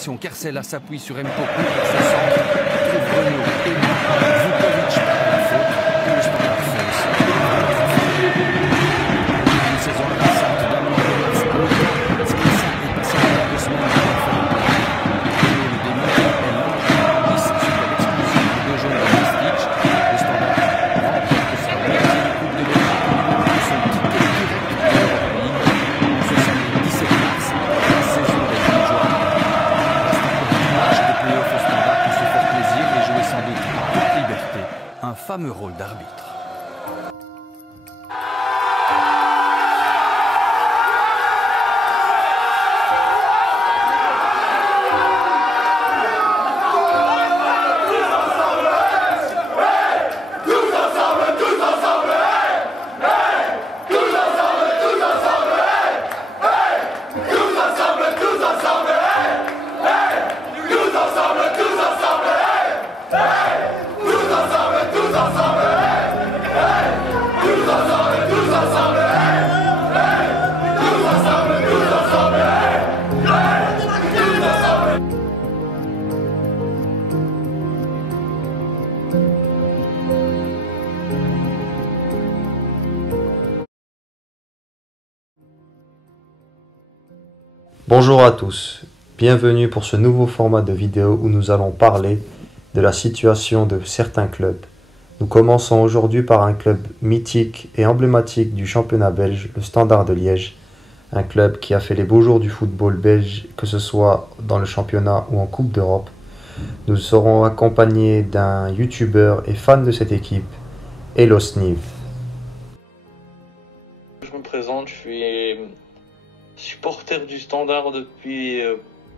prolongation. Kercella s'appuie sur Mpoku pour ce centre. Il trouve Renaud et Vukovic par la faute. Et le Standard fonce. Une saison récente d'amour de Mars Brutal. Skrissa est passé à 2 semaines de la fin. Le début est lent. Nice suite à l'expulsion de 2 jeunes de Stitch. Le Standard remporte sa 9e Coupe de Belgique et son ticket direct de l'Europa League. En ce samedi 17 mars, la saison des Brugeois. Reste encore 10 matchs de play-off au Standard pour se faire plaisir et jouer sans doute en toute liberté un fameux rôle d'arbitre. Bonjour à tous, bienvenue pour ce nouveau format de vidéo où nous allons parler de la situation de certains clubs. Nous commençons aujourd'hui par un club mythique et emblématique du championnat belge, le Standard de Liège. Un club qui a fait les beaux jours du football belge, que ce soit dans le championnat ou en Coupe d'Europe. Nous serons accompagnés d'un youtubeur et fan de cette équipe, Hello Sniv. Je me présente, je suis supporter du Standard depuis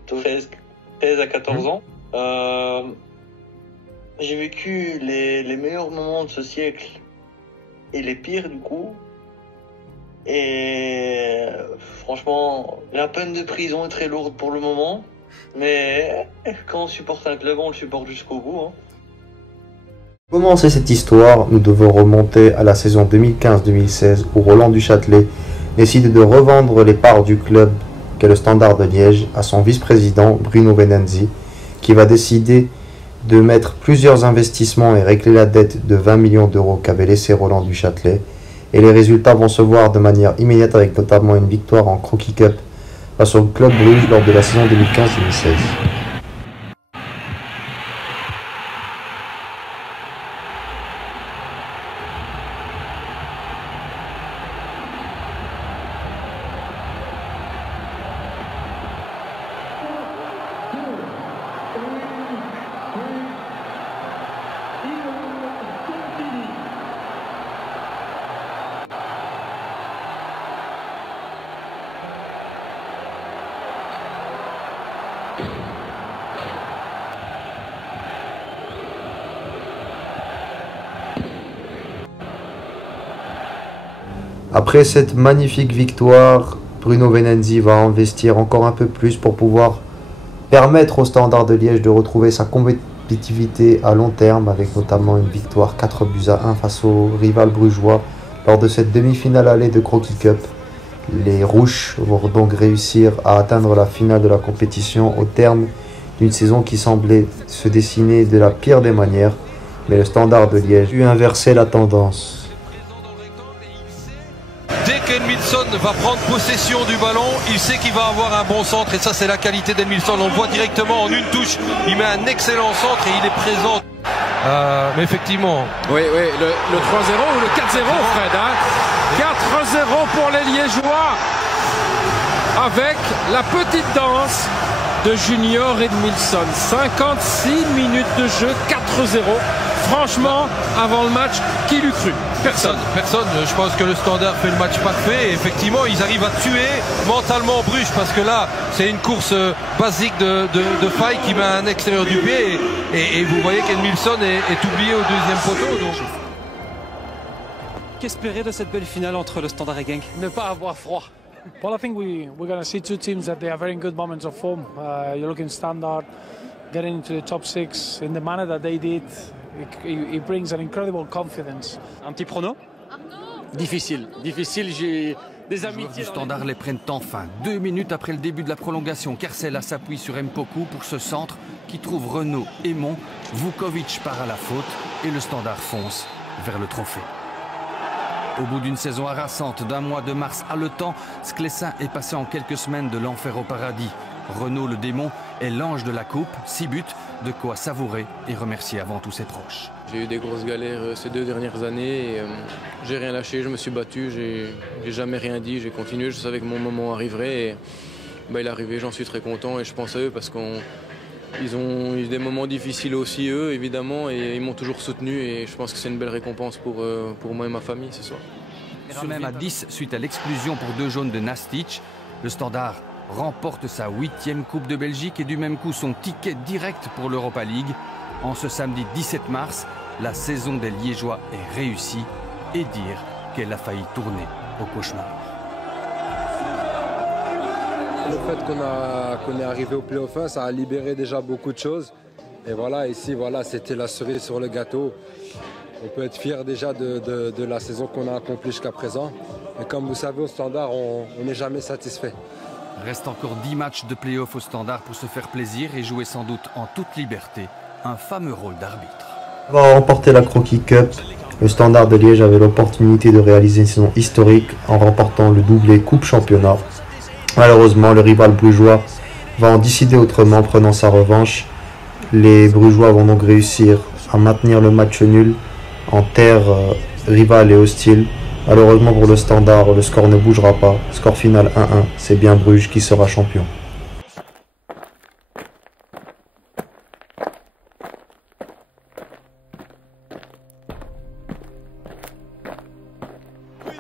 13 à 14 ans. J'ai vécu les meilleurs moments de ce siècle et les pires du coup. Et franchement, la peine de prison est très lourde pour le moment. Mais quand on supporte un club, on le supporte jusqu'au bout. Pour commencer cette histoire, nous devons remonter à la saison 2015-2016 où Roland Duchâtelet décide de revendre les parts du club qu'est le Standard de Liège à son vice-président Bruno Venanzi, qui va décider de mettre plusieurs investissements et régler la dette de 20 millions d'euros qu'avait laissé Roland Duchâtelet. Et les résultats vont se voir de manière immédiate avec notamment une victoire en Croquis Cup face au Club Bruges lors de la saison 2015-2016. Après cette magnifique victoire, Bruno Venanzi va investir encore un peu plus pour pouvoir permettre au Standard de Liège de retrouver sa compétitivité à long terme, avec notamment une victoire 4-1 face au rival brugeois lors de cette demi-finale allée de Croquis Cup. Les Rouges vont donc réussir à atteindre la finale de la compétition au terme d'une saison qui semblait se dessiner de la pire des manières, mais le Standard de Liège a dû inverser la tendance. Dès qu'Edmilson va prendre possession du ballon, il sait qu'il va avoir un bon centre et ça c'est la qualité d'Edmilson. On le voit directement en une touche, il met un excellent centre et il est présent. Mais effectivement. Oui, le 3-0 ou le 4-0 Fred, hein. 4-0 pour les Liégeois avec la petite danse de Junior Edmilson. 56 minutes de jeu, 4-0. Franchement, avant le match, qui l'eût cru? Personne. Je pense que le Standard fait le match parfait. Et effectivement, ils arrivent à tuer mentalement Bruges parce que là, c'est une course basique de faille qui met un extérieur du pied. Et vous voyez qu'Edmilson est oublié au deuxième poteau. Donc. Qu'espérer de cette belle finale entre le Standard et Genk? Ne pas avoir froid. Well, I think we're going to see two teams that they are very in good moments of form. You're looking Standard getting into the top 6 in the manner that they did. It brings an incredible confidence. Un petit prono? Difficile. des Les joueurs amitiés. du Standard les prennent enfin. 2 minutes après le début de la prolongation, Kercella s'appuie sur Mpoku pour ce centre qui trouve Renaud Aymon. Vukovic part à la faute et le Standard fonce vers le trophée. Au bout d'une saison harassante d'un mois de mars haletant, Sclessin est passé en quelques semaines de l'enfer au paradis. Renaud le démon est l'ange de la coupe, 6 buts, de quoi savourer et remercier avant tout ses proches. J'ai eu des grosses galères ces 2 dernières années et j'ai rien lâché, je me suis battu, j'ai jamais rien dit, j'ai continué, je savais que mon moment arriverait et il est arrivé, j'en suis très content et je pense à eux parce qu'ils ont eu des moments difficiles aussi eux évidemment et ils m'ont toujours soutenu et je pense que c'est une belle récompense pour moi et ma famille ce soir. Même à 10 suite à l'exclusion pour 2 jaunes de Nastic, le Standard remporte sa 8e Coupe de Belgique et du même coup son ticket direct pour l'Europa League. En ce samedi 17 mars, la saison des Liégeois est réussie et dire qu'elle a failli tourner au cauchemar. Le fait qu'on est arrivé au play-off 1, ça a libéré déjà beaucoup de choses. Et voilà, ici, voilà, c'était la cerise sur le gâteau. On peut être fier déjà de la saison qu'on a accomplie jusqu'à présent. Et comme vous savez, au Standard, on n'est jamais satisfait. Reste encore 10 matchs de play-off au Standard pour se faire plaisir et jouer sans doute en toute liberté un fameux rôle d'arbitre. Avant de remporter la Croquis Cup, le Standard de Liège avait l'opportunité de réaliser une saison historique en remportant le doublé Coupe Championnat. Malheureusement, le rival brugeois va en décider autrement, prenant sa revanche. Les Brugeois vont donc réussir à maintenir le match nul en terre rivale et hostile. Malheureusement pour le Standard, le score ne bougera pas. Score final 1-1, c'est bien Bruges qui sera champion.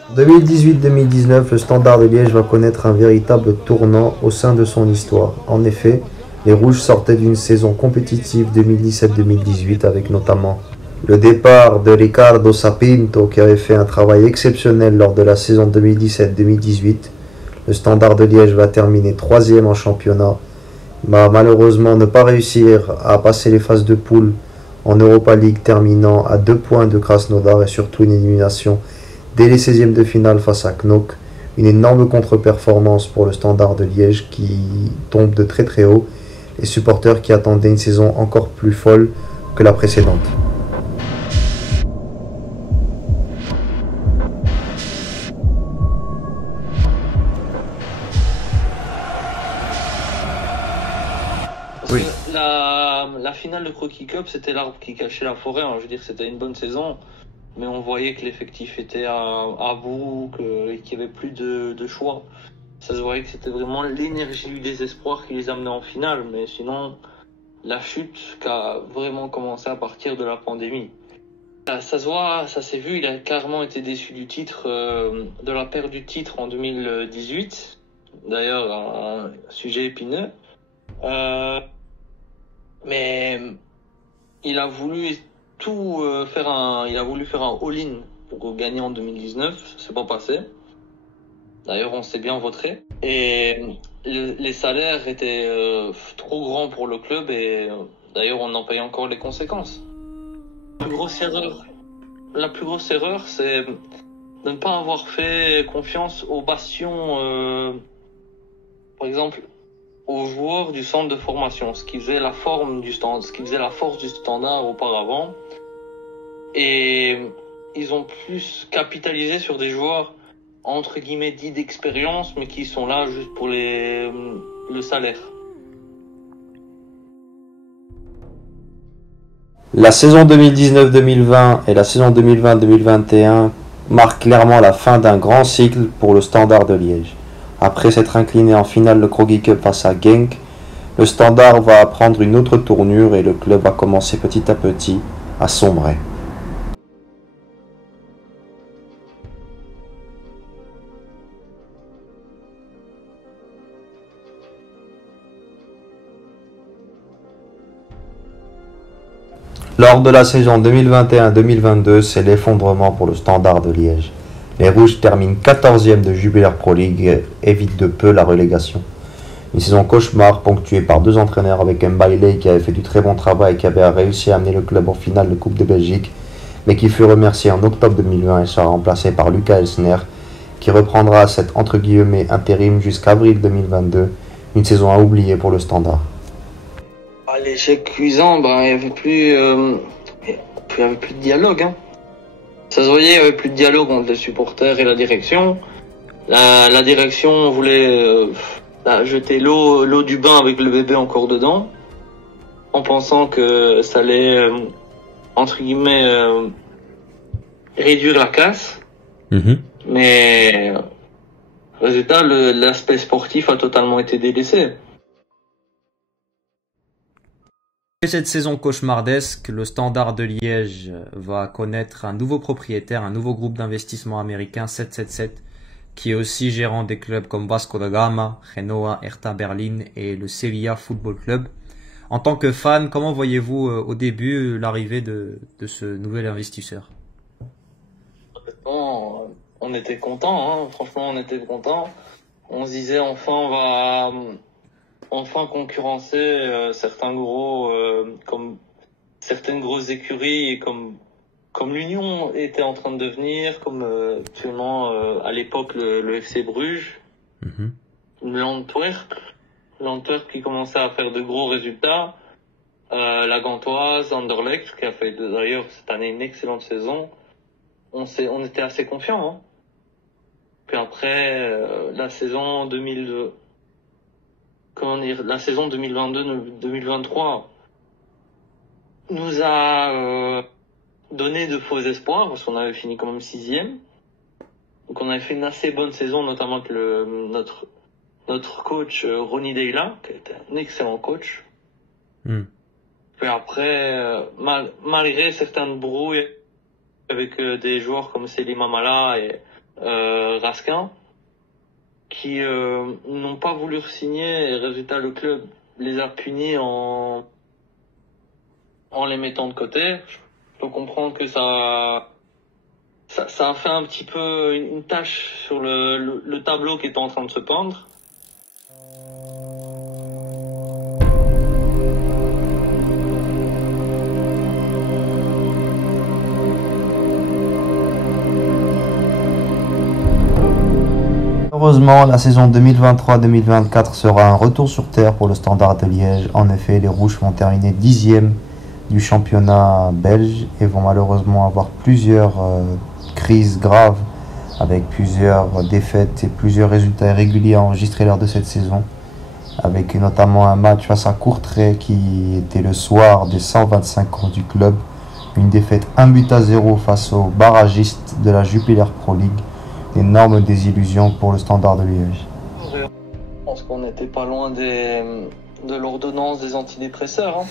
En 2018-2019, le Standard de Liège va connaître un véritable tournant au sein de son histoire. En effet, les Rouges sortaient d'une saison compétitive 2017-2018 avec notamment le départ de Ricardo Sapinto qui avait fait un travail exceptionnel lors de la saison 2017-2018. Le Standard de Liège va terminer 3e en championnat, va malheureusement ne pas réussir à passer les phases de poule en Europa League, terminant à 2 points de Krasnodar et surtout une élimination dès les 16e de finale face à Knock. Une énorme contre-performance pour le Standard de Liège qui tombe de très très haut. Les supporters qui attendaient une saison encore plus folle que la précédente. Oui. La finale de Croquis Cup, c'était l'arbre qui cachait la forêt. Je veux dire, c'était une bonne saison, mais on voyait que l'effectif était à bout, qu'il n'y avait plus de choix. Ça se voyait que c'était vraiment l'énergie du désespoir qui les amenait en finale, mais sinon, la chute qui a vraiment commencé à partir de la pandémie. Ça se voit, ça s'est vu, il a clairement été déçu du titre, de la perte du titre en 2018. D'ailleurs, un sujet épineux. Mais il a voulu faire un all-in pour gagner en 2019, c'est pas passé. D'ailleurs, on s'est bien vautré. Et les salaires étaient trop grands pour le club et d'ailleurs, on en paye encore les conséquences. La plus grosse erreur, c'est de ne pas avoir fait confiance aux bastions, par exemple, aux joueurs du centre de formation, ce qui faisait la force du Standard auparavant. Et ils ont plus capitalisé sur des joueurs entre guillemets dits d'expérience, mais qui sont là juste pour le salaire. La saison 2019-2020 et la saison 2020-2021 marquent clairement la fin d'un grand cycle pour le Standard de Liège. Après s'être incliné en finale de Croquis Cup face à Genk, le Standard va prendre une autre tournure et le club va commencer petit à petit à sombrer. Lors de la saison 2021-2022, c'est l'effondrement pour le Standard de Liège. Les Rouges terminent 14e de Jubiler Pro League et évitent de peu la relégation. Une saison cauchemar ponctuée par 2 entraîneurs avec Mbailey qui avait fait du très bon travail et qui avait réussi à amener le club en finale de Coupe de Belgique, mais qui fut remercié en octobre 2020 et sera remplacé par Lucas Elsner qui reprendra cet entre guillemets intérim jusqu'à avril 2022, une saison à oublier pour le Standard. À l'échec cuisant, il n'y avait plus de dialogue. Hein. Ça se voyait, il n'y avait plus de dialogue entre les supporters et la direction. La direction voulait jeter l'eau du bain avec le bébé encore dedans, en pensant que ça allait, entre guillemets, réduire la casse. Mais résultat, l'aspect sportif a totalement été délaissé. Cette saison cauchemardesque, le Standard de Liège va connaître un nouveau propriétaire, un nouveau groupe d'investissement américain, 777, qui est aussi gérant des clubs comme Vasco da Gama, Genoa, Hertha Berlin et le Sevilla Football Club. En tant que fan, comment voyez-vous au début l'arrivée de ce nouvel investisseur? On était contents, hein. Franchement on était contents. On se disait enfin on va concurrencer certains gros comme certaines grosses écuries comme l'Union était en train de devenir, comme actuellement à l'époque le FC Bruges, l'Antwerp qui commençait à faire de gros résultats, la Gantoise, Anderlecht qui a fait d'ailleurs cette année une excellente saison. On était assez confiants. Hein. Puis après la saison 2022-2023 nous a donné de faux espoirs parce qu'on avait fini quand même 6e. Donc on avait fait une assez bonne saison, notamment avec notre coach Ronny Deila, qui était un excellent coach. Puis après, malgré certaines brouilles avec des joueurs comme Selim Amala et Raskin, qui n'ont pas voulu signer, et résultat le club les a punis en les mettant de côté. Je peux comprendre que ça a fait un petit peu une tache sur le tableau qui était en train de se peindre. Heureusement, la saison 2023-2024 sera un retour sur terre pour le Standard de Liège. En effet, les Rouges vont terminer 10e du championnat belge et vont malheureusement avoir plusieurs crises graves avec plusieurs défaites et plusieurs résultats irréguliers enregistrés lors de cette saison, avec notamment un match face à Courtrai qui était le soir des 125 ans du club, une défaite 1-0 face aux barragistes de la Jupiler Pro League. Énorme désillusion pour le Standard de Liège. Je pense qu'on n'était pas loin de l'ordonnance des antidépresseurs. Hein.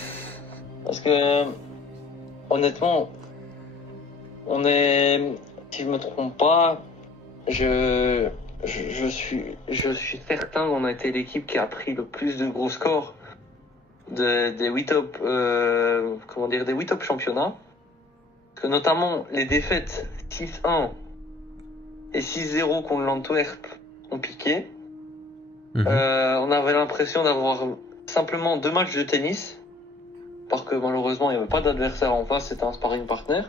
Parce que, honnêtement, si je me trompe pas, je suis certain qu'on a été l'équipe qui a pris le plus de gros scores des 8 top, des 8 top championnats. Parce que notamment les défaites 6-1 et 6-0 contre l'Antwerp ont piqué. On avait l'impression d'avoir simplement 2 matchs de tennis, parce que malheureusement il n'y avait pas d'adversaire en face, c'était un sparring partner.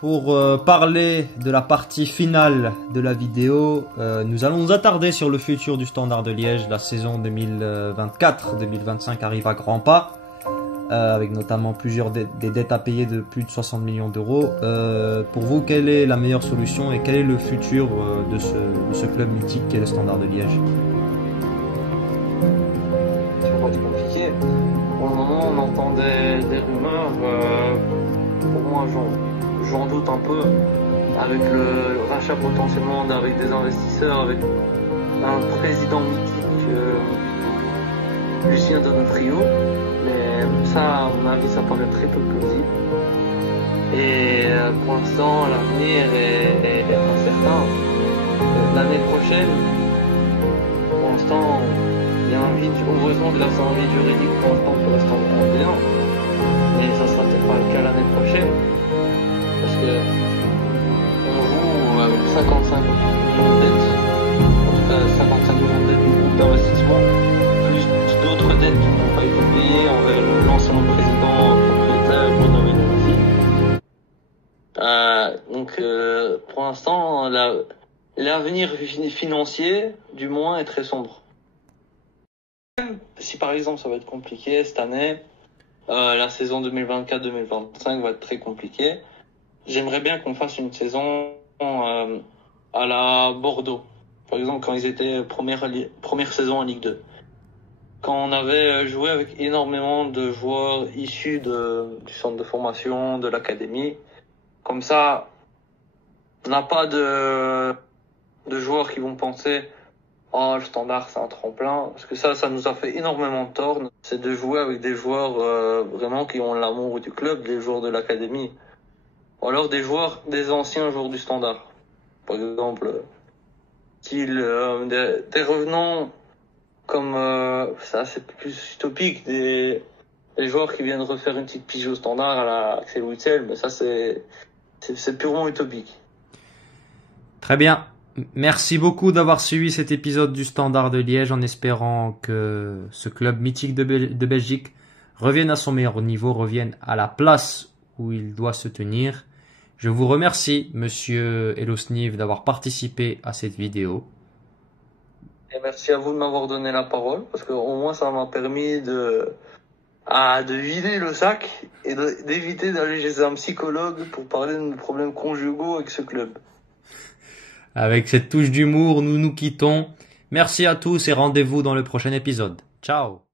Pour parler de la partie finale de la vidéo, nous allons nous attarder sur le futur du Standard de Liège. La saison 2024-2025 arrive à grands pas, avec notamment plusieurs des dettes à payer de plus de 60 millions d'euros. Pour vous, quelle est la meilleure solution et quel est le futur de ce club mythique qu'est le Standard de Liège? C'est pas compliqué. Pour le moment, on entend des rumeurs. Pour moi, j'en doute un peu, avec le rachat potentiellement avec des investisseurs, avec un président mythique, Lucien Donofrio, mais ça, à mon avis, ça paraît très peu plausible. Et pour l'instant, l'avenir est incertain. L'année prochaine, pour l'instant, il y a un vide, heureusement que là, c'est un vide juridique pour l'instant pour le Standard bien, mais ça sera peut-être pas le cas l'année prochaine. parce que on joue avec 55 millions de dettes, en tout cas 55 millions de dettes du groupe d'investissement, plus d'autres dettes qui n'ont pas été payées envers l'ancien président propriétaire Bruno Venanzi. Donc pour l'instant, l'avenir financier du moins est très sombre. Si par exemple ça va être compliqué cette année, la saison 2024-2025 va être très compliquée. J'aimerais bien qu'on fasse une saison à la Bordeaux. Par exemple, quand ils étaient première saison en Ligue 2. Quand on avait joué avec énormément de joueurs issus du centre de formation, de l'académie. Comme ça, on n'a pas de joueurs qui vont penser « Oh, le Standard, c'est un tremplin ». Parce que ça nous a fait énormément de tort. C'est de jouer avec des joueurs vraiment qui ont l'amour du club, des joueurs de l'académie. Ou alors des anciens joueurs du Standard. Par exemple, style des revenants comme ça c'est plus utopique, des joueurs qui viennent refaire une petite pige au Standard à la Axel Witsel, mais ça c'est purement utopique. Très bien. Merci beaucoup d'avoir suivi cet épisode du Standard de Liège en espérant que ce club mythique de Belgique revienne à son meilleur niveau, revienne à la place où il doit se tenir. Je vous remercie, monsieur Elosniv, d'avoir participé à cette vidéo. Et merci à vous de m'avoir donné la parole, parce qu'au moins ça m'a permis de vider le sac et d'éviter d'aller chez un psychologue pour parler de nos problèmes conjugaux avec ce club. Avec cette touche d'humour, nous nous quittons. Merci à tous et rendez-vous dans le prochain épisode. Ciao!